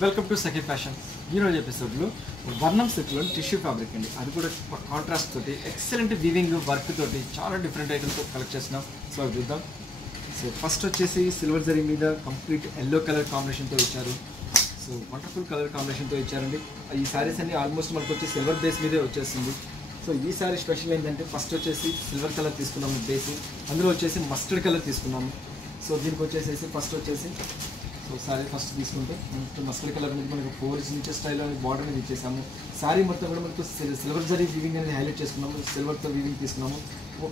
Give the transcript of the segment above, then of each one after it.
Welcome to Sakhi fashion. ఈరోజు ఎపిసోడ్లో వర్ణం సిల్క్లో టిష్యూ ఫ్యాబ్రిక్ అండి. అది కూడా కాంట్రాస్ట్ తోటి ఎక్సలెంట్ వీవింగ్ వర్క్ తోటి చాలా డిఫరెంట్ ఐటమ్తో కలెక్ట్ చేస్తున్నాం. సో అది చూద్దాం. సో ఫస్ట్ వచ్చేసి సిల్వర్ జరీ మీద కంప్లీట్ ఎల్లో కలర్ కాంబినేషన్తో ఇచ్చారు. సో వండర్ఫుల్ కలర్ కాంబినేషన్తో ఇచ్చారండి. ఈ శారీస్ అన్ని ఆల్మోస్ట్ మనకు వచ్చి సిల్వర్ బేస్ మీదే వచ్చేస్తుంది. సో ఈ శారీ స్పెషల్ ఏంటంటే ఫస్ట్ వచ్చేసి సిల్వర్ కలర్ తీసుకున్నాము బేస్, అందులో వచ్చేసి మస్టర్డ్ కలర్ తీసుకున్నాము. సో దీనికి వచ్చేసి ఫస్ట్ వచ్చేసి సో శారీ ఫస్ట్ తీసుకుంటే మనకు మస్టర్డ్ కలర్ అనేది మనకు 4 ఇంచెస్ స్టైల్ అనేది బార్డర్ అనేది ఇచ్చేసాము. శారీ మొత్తం కూడా మనకు సిల్వర్ జరీ వీవింగ్ అనేది హైలైట్ చేసుకున్నాము, సిల్వర్తో వీవింగ్ తీసుకున్నాము.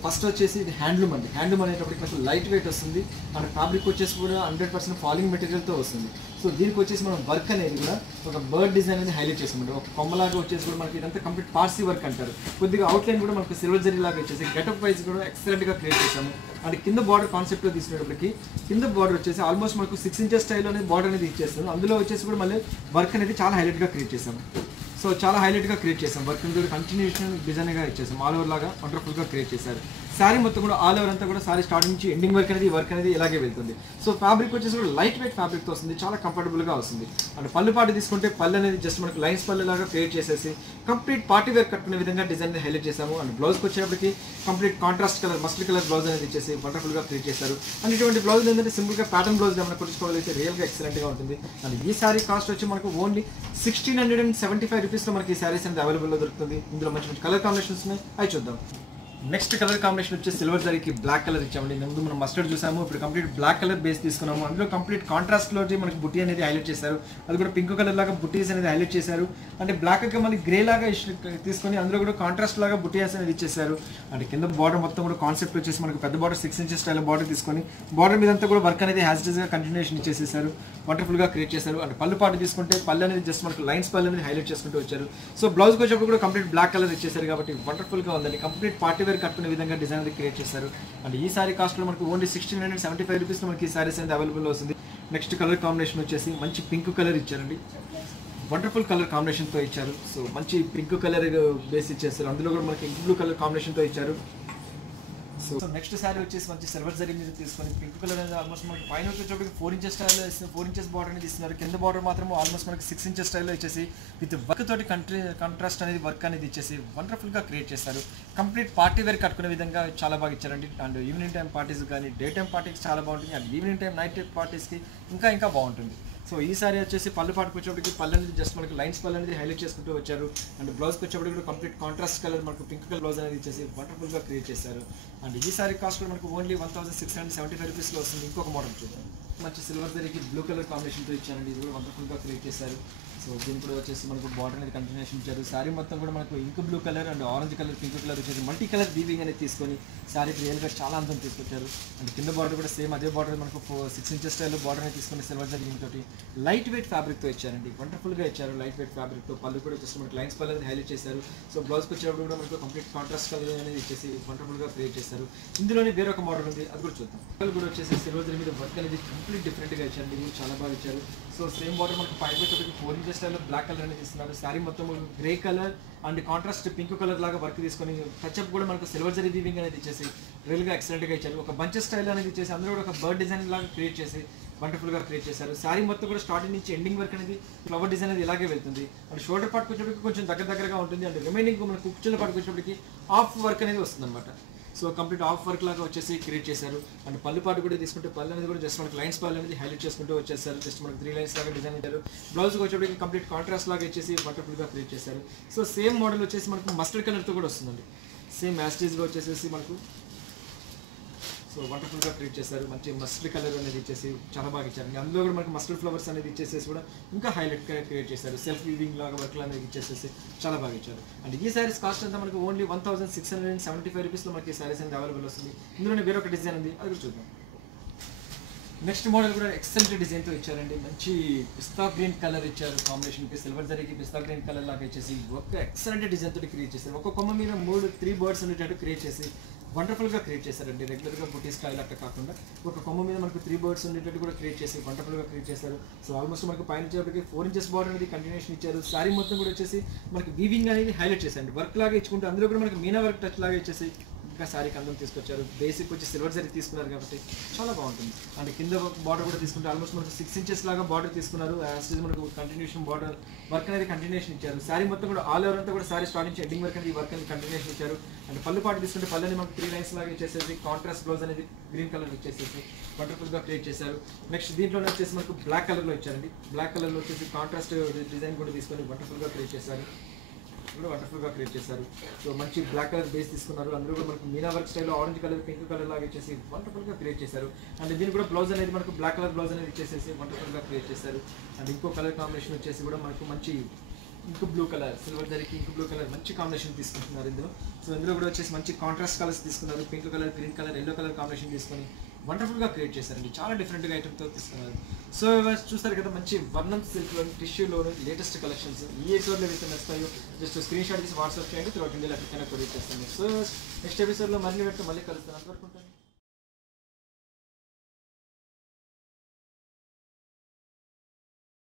ఫస్ట్ వచ్చేసి ఇది హ్యాండ్లూమ్ అండి. హ్యాండ్లూమ్ అనేటప్పటికి మనకు లైట్ వెయిట్ వస్తుంది అండ్ ఫ్యాబ్రిక్ వచ్చేసి కూడా 100% ఫాలింగ్ మెటీరియల్తో వస్తుంది. సో దీనికి వచ్చేసి మనం వర్క్ అనేది కూడా ఒక బర్డ్ డిజైన్ అనేది హైలైట్ చేసామండి. ఒక కొమ్మలాగా వచ్చేసి కూడా మనకి ఇదంతా కంప్లీట్ పార్సీ వర్క్ అంటారు. కొద్దిగా అవుట్లైన్ కూడా మనకు సిల్వర్ జరీ లాగా వచ్చేసి గెటప్ వైజ్ కూడా ఎక్సలెంట్గా క్రియేట్ చేసాము. అండ్ కింద బార్డర్ కాన్సెప్ట్లో తీసుకునేటప్పటికి కింద బార్డర్ వచ్చేసి ఆల్మోస్ట్ మనకు 6 ఇంచెస్ స్టైల్ అనేది బార్డర్ అనేది ఇచ్చేస్తాము. అందులో వచ్చేసి కూడా మళ్ళీ వర్క్ అనేది చాలా హైలైట్గా క్రియేట్ చేసాము. సో చాలా హైలైట్గా క్రియేట్ చేసాం. వర్క్ కూడా కంటిన్యూషన్ డిజైన్గా ఇచ్చేసాం. ఆల్ ఓవర్ లాగా వండర్ఫుల్గా క్రియేట్ చేశారు. శారీ మొత్తం కూడా ఆల్ ఓవర్ అంతా కూడా శారీ స్టార్టింగ్ నుంచి ఎండింగ్ వర్క్ అనేది ఇలాగే వెళ్తుంది. సో ఫ్యాబ్రిక్ వచ్చేసి కూడా లైట్ వెయిట్ ఫ్యాబ్రిక్తో వస్తుంది, చాలా కంఫర్టబుల్గా వస్తుంది. అండ్ పళ్ళు పాటు తీసుకుంటే పళ్ళు అనేది జస్ట్ మనకు లైన్స్ పళ్ళు లాగా క్రియేట్ చేసేసి కంప్లీట్ పార్టీ వేర్ కట్టుకునే విధంగా డిజైన్ హైలైట్ చేసాము. అండ్ బ్లౌజ్కి వచ్చేటప్పటికి complete contrast colour mustard colour blouse అనేది ఇచ్చేసి వండర్ఫుల్గా క్రియేట్ చేశారు. అండ్ ఇటువంటి బ్లౌజ్ ఏంటంటే సింపుల్గా ప్యాటర్న్ బ్లౌజ్ మనం కొట్టుకోగలిగితే రియల్గా ఎక్సలెంట్గా ఉంటుంది. అండ్ ఈ శారీ కాస్ట్ వచ్చి మనకు ఓన్లీ 1675 రూపీస్లో మనకి ఈ శారీస్ అనేది అవైలబుల్లో దొరుకుతుంది. ఇందులో మంచి మంచి కలర్ కాంబినేషన్స్ ఉన్నాయి, అవి చూద్దాం. నెక్స్ట్ కలర్ కాంబినేషన్ వచ్చి సిల్వర్ జరీకి బ్లాక్ కలర్ ఇచ్చామండి. ముందు మనం మస్టర్డ్ చూసాము, ఇప్పుడు కంప్లీట్ బ్లాక్ కలర్ బేస్ తీసుకున్నాము. అందులో కంప్లీట్ కాంట్రాస్ట్లో మనకి బుట్టి అనేది హైలైట్ చేశారు. అది కూడా పింక్ కలర్ లాగా బుట్టీస్ అనేది హైలైట్ చేశారు. అంటే బ్లాక్ గా మళ్ళీ గ్రే లాగా తీసుకొని అందులో కూడా కాంట్రాస్ట్ లాగా బుట్టీస్ అనేది ఇచ్చేసారు. అంటే కింద బార్డర్ మొత్తం కూడా కాన్సెప్ట్ వచ్చేసి మనకు పెద్ద బార్డర్ 6 ఇంచెస్ స్టైల్ బార్డర్ తీసుకొని బార్డర్ మీద అంతా కూడా వర్క్ అనేది హ్యాస్గా కంటిన్యూషన్ ఇచ్చేసేసారు. వండర్ఫుల్గా క్రియేట్ చేశారు. అంటే పళ్ళు పాటు తీసుకుంటే పళ్ళు అనేది జస్ట్ మనకు లైన్స్ పళ్ళు అనేది హైలైట్ చేసుకుంటూ వచ్చారు. సో బ్లౌజ్కి వచ్చేప్పుడు కూడా కంప్లీట్ బ్లాక్ కలర్ ఇచ్చేసారు కాబట్టి వండర్ఫుల్గా ఉందండి. కంప్లీట్ పార్టీ వేర్ కట్టుకునే విధంగా డిజైన్ అనేది క్రియేట్ చేశారు. అండ్ ఈ సారీ కాస్ట్లో మనకు ఓన్లీ 1675 రూపీస్లో మనకి ఈ సారీస్ అనేది అవైలబుల్ వస్తుంది. నెక్స్ట్ కలర్ కాంబినేషన్ వచ్చేసి మంచి పింక్ కలర్ ఇచ్చారండి. వండర్ఫుల్ కలర్ కాంబినేషన్తో ఇచ్చారు. సో మంచి పింక్ కలర్ బేస్ ఇచ్చేస్తారు. అందులో కూడా మనకి బ్లూ కలర్ కాంబినేషన్తో ఇచ్చారు. సో నెక్స్ట్ శారీ వచ్చేసి మంచి సిల్వర్ జరీ మీద తీసుకొని పింక్ కలర్ అనేది ఆల్మోస్ట్ మనకి పైన వచ్చేటప్పటికి 4 ఇంచెస్ స్టైల్లో ఇస్తున్నారు. 4 ఇంచెస్ బార్డర్ అనేది ఇస్తున్నారు. కింద బార్డర్ మాత్రం ఆల్మోస్ట్ మనకి 6 ఇంచెస్ స్టైల్లో ఇచ్చేసి విత్ వర్క్ తోటి కాంట్రాస్ట్ అనేది వర్క్ అనేది ఇచ్చేసి వండర్ఫుల్గా క్రియేట్ చేస్తారు. కంప్లీట్ పార్టీ వేర్ కట్టుకునే విధంగా చాలా బాగా ఇచ్చారండి. అండ్ ఈవినింగ్ టైం పార్టీస్ కానీ డే టైం పార్టీకి చాలా బాగుంటుంది. And evening time night time పార్టీస్కి ఇంకా బాగుంటుంది. సో ఈ సారీ వచ్చేసి పళ్ళు పాటుకు వచ్చేప్పటికి పళ్ళు అనేది జస్ట్ మనకి లైన్స్ పళ్ళు అనేది హైలైట్ చేసుకుంటూ వచ్చారు. అండ్ బ్లౌజ్కి వచ్చేప్పటికి కూడా కంప్లీట్ కాంట్రాస్ట్ కలర్ మనకు పింక్ కలర్ బ్లౌజ్ అనేది ఇచ్చేసి వండర్ఫుల్గా క్రియేట్ చేశారు. అండ్ ఈ సారీ కాస్ట్ కూడా మనకు ఓన్లీ 1675 రూపీస్లో వస్తుంది. ఇంకొక మోడల్ చూద్దాం. మంచి సిల్వర్ జరీకి బ్లూ కలర్ కాంబినేషన్తో ఇచ్చారండి. ఇది కూడా వండర్ఫుల్గా క్రియేట్ చేశారు. సో దీని కూడా వచ్చేసి మనకు బార్డర్ అనేది కంటిన్యూషన్ ఇచ్చారు. శారీ మొత్తం కూడా మనకు ink blue colour and orange colour pink colour వచ్చేసి మల్టీ కలర్ వీవింగ్ అనేది తీసుకొని శారీకి రియల్గా చాలా అందం తీసుకొచ్చారు. అండ్ కింద బార్డర్ కూడా సేమ్ అదే బార్డర్ మనకు 6 ఇంచెస్ స్టైల్లో బార్డర్ అనేది తీసుకొని సిల్వర్ జరీ తోటి లైట్ వెయిట్ ఫ్యాబ్రిక్తో ఇచ్చారండి. వండర్ఫుల్గా ఇచ్చారు. లైట్ వెయిట్ ఫ్యాబ్రిక్తో పళ్ళు కూడా వచ్చేసి మనకి లైన్స్ పళ్ళు అనేది హైలైట్ చేశారు. సో బ్లౌజ్కి వచ్చేటప్పుడు కూడా మనకు కంప్లీట్ కాంట్రాస్ట్ కలర్ అనేది ఇచ్చేసి వండర్ఫుల్గా క్రియేట్ చేశారు. ఇందులోనే వేరొక మోడల్ ఉంది, అది కూడా చూద్దాం. పళ్ళు కూడా వచ్చేసి సిల్వర్ జరీ మీద వర్క్ అనేది కంప్లీట్ డిఫరెంట్గా ఇచ్చారు. ఇది చాలా బాగా ఇచ్చారు. సో సేమ్ బార్డర్ మనకు పైన వచ్చేటప్పటికి 4 ఇంచెస్ స్టైల్లో బ్లాక్ కలర్ అనేది ఇస్తున్నారు. శారీ మొత్తం grey colour and contrast pink colour లాగా వర్క్ తీసుకొని టచ్అప్ కూడా మనకు సిల్వర్ జరీ వీవింగ్ అనేది ఇచ్చేసి రియల్గా ఎక్సలెంట్గా ఇచ్చారు. ఒక బంచెస్ స్టైల్ అనేది ఇచ్చేసి అందులో కూడా ఒక బర్డ్ డిజైన్ లాగా క్రియేట్ చేసి వండర్ఫుల్గా క్రియేట్ చేశారు. శారీ మొత్తం కూడా స్టార్టింగ్ నుంచి ఎండింగ్ వర్క్ అనేది ఫ్లవర్ డిజైన్ అనేది ఇలాగే వెళ్తుంది. అండ్ షోల్డర్ పార్ట్కి వచ్చేటప్పటికి కొంచెం దగ్గరగా ఉంటుంది. అండ్ రిమైనింగ్ మన కుర్చీల పార్ట్కి వచ్చేటప్పటికి ఆఫ్ వర్క్ అనేది వస్తుంది అనమాట. సో కంప్లీట్ ఆఫ్ వర్క్ లాగా వచ్చేసి క్రియేట్ చేశారు. అండ్ పళ్ళు పాటు కూడా తీసుకుంటే పళ్ళు అనేది కూడా జస్ట్ మనకి లైన్స్ పళ్ళు అనేది హైలైట్ చేసుకుంటూ వచ్చేసారు. జస్ట్ మనకి 3 లైన్స్ లాగా డిజైన్ ఇచ్చారు. బ్లౌజ్కి వచ్చేప్పటికి కంప్లీట్ కాంట్రాస్ట్ లాగా ఇచ్చేసి వండర్ఫుల్గా క్రియేట్ చేశారు. సో సేమ్ మోడల్ వచ్చేసి మనకు మస్టర్డ్ కలర్తో కూడా వస్తుందండి. సేమ్ యాస్టీజ్గా వచ్చేసేసి మనకు సో వండర్ఫుల్గా క్రియేట్ చేశారు. మంచి మస్టర్డ్ కలర్ అనేది ఇచ్చేసి చాలా బాగా ఇచ్చారు. అందులో కూడా మనకి మస్టర్డ్ ఫ్లవర్స్ అనేది ఇచ్చేసేసి కూడా ఇంకా హైలైట్గా క్రియేట్ చేశారు. సెల్ఫ్ వీవింగ్ లాగా వర్క్ అనేది ఇచ్చేసేసి చాలా బాగా ఇచ్చారు. అండ్ ఈ సారీస్ కాస్ట్ అంతా మనకు ఓన్లీ 1675 రూపీస్లో మనకి ఈ సారీస్ అనేది అవైలబుల్ వస్తుంది. ఇందులోనే వేరొక డిజైన్ ఉంది, అది కూడా చూద్దాం. నెక్స్ట్ మోడల్ కూడా ఎక్సలెంట్ డిజైన్తో ఇచ్చారండి. మంచి పిస్తా గ్రీన్ కలర్ ఇచ్చారు. కాంబినేషన్కి సిల్వర్ జరీకి పిస్తా గ్రీన్ కలర్ లాగా ఇచ్చేసి ఒక ఎక్సలెంట్ డిజైన్తో క్రియేట్ చేశారు. ఒక కొమ్మ మీద 3 బర్డ్స్ ఉండేటట్టు క్రియేట్ చేసి వండర్ఫుల్గా క్రియేట్ చేశారండి. రెగ్యులర్గా బుటీ స్టైల్ అట్లా కాకుండా ఒక కొమ్మ మీద మనకు 3 బర్డ్స్ ఉండేటట్టు కూడా క్రియేట్ చేసి వండర్ఫుల్గా క్రియేట్ చేశారు. సో ఆల్మోస్ట్ మనకు పైన వచ్చేటప్పటికి 4 ఇంచెస్ బార్డర్ అనేది కంటిన్యూషన్ ఇచ్చారు. శారీ మొత్తం కూడా వచ్చేసి మనకి వీవింగ్ అనేది హైలైట్ చేశారండి. వర్క్ లాగా ఇచ్చుకుంటే అందులో కూడా మనకి మీనా వర్క్ టచ్ లాగా ఇచ్చేసి ఇంకా శారీకి అందం తీసుకొచ్చారు. బేసిక్ వచ్చి సిల్వర్ జరీ తీసుకున్నారు కాబట్టి చాలా బాగుంటుంది. అండ్ కింద బార్డర్ కూడా తీసుకుంటే ఆల్మోస్ట్ మనకు 6 inches లాగా బార్డర్ తీసుకున్నారు. యాజ్ మనకు కంటిన్యూషన్ బార్డర్ వర్క్ అనేది కంటిన్యూషన్ ఇచ్చారు. శారీ మొత్తం కూడా ఆల్ ఓవర్ అంతా కూడా శారీ స్టార్ట్ నుంచి ఎండింగ్ వరకు అనేది ఈ వర్క్ అనేది కంటిన్యూషన్ ఇచ్చారు. అండ్ పళ్ళు పాటు తీసుకుంటే పళ్ళని మనకు 3 lines లాగా ఇచ్చేసేసి కాంట్రాస్ట్ బ్లౌజ్ అనేది గ్రీన్ కలర్ ఇచ్చేసేసి వండర్ఫుల్గా క్రియేట్ చేశారు. నెక్స్ట్ దీంట్లోనే వచ్చేసి మనకు బ్లాక్ కలర్లో ఇచ్చారండి. బ్లాక్ కలర్లో వచ్చేసి కాంట్రాస్ట్ డిజైన్ కూడా తీసుకొని వండర్ఫుల్గా క్రియేట్ చేశారు. కూడా వండర్ఫుల్గా క్రియేట్ చేశారు. సో మంచి బ్లాక్ కలర్ బేస్ తీసుకున్నారు. అందులో కూడా మనకు మీనా వర్క్ స్టైల్లో ఆరెంజ్ కలర్ పింక్ కలర్ లాగా ఇచ్చేసి వండర్ఫుల్గా క్రియేట్ చేశారు. అండ్ దీని కూడా బ్లౌజ్ అనేది మనకు బ్లాక్ కలర్ బ్లౌజ్ అనేది ఇచ్చేసేసి వండర్ఫుల్గా క్రియేట్ చేశారు. అండ్ ఇంకో కలర్ కాంబినేషన్ వచ్చేసి కూడా మనకు మంచి ఇంక్ బ్లూ కలర్, సిల్వర్ జరీకి ఇంక్ బ్లూ కలర్ మంచి కాంబినేషన్ తీసుకుంటున్నారు ఇందులో. సో ఇందులో కూడా వచ్చేసి మంచి కాంట్రాస్ట్ కలర్స్ తీసుకున్నారు. Pink colour, green colour, yellow colour combination తీసుకొని వండర్ఫుల్గా క్రియేట్ చేశారండి. చాలా డిఫరెంట్గా ఐటమ్తో తీసుకున్నారు. సో చూస్తారు కదా మంచి వర్ణం సిల్క్లో టిష్యూలోని లేటెస్ట్ కలెక్షన్స్ ఈ ఎపిసోడ్లో అయితే నచ్చుతాయో జస్ట్ స్క్రీన్ షాట్ తీసి వాట్సాప్ చేయండి. త్రూఅవుట్ ఇండియాలో ఎక్కడికైనా కొరియర్ చేస్తాను. సో నెక్స్ట్ ఎపిసోడ్లో మళ్ళీ కలుస్తాను. అంతవరకు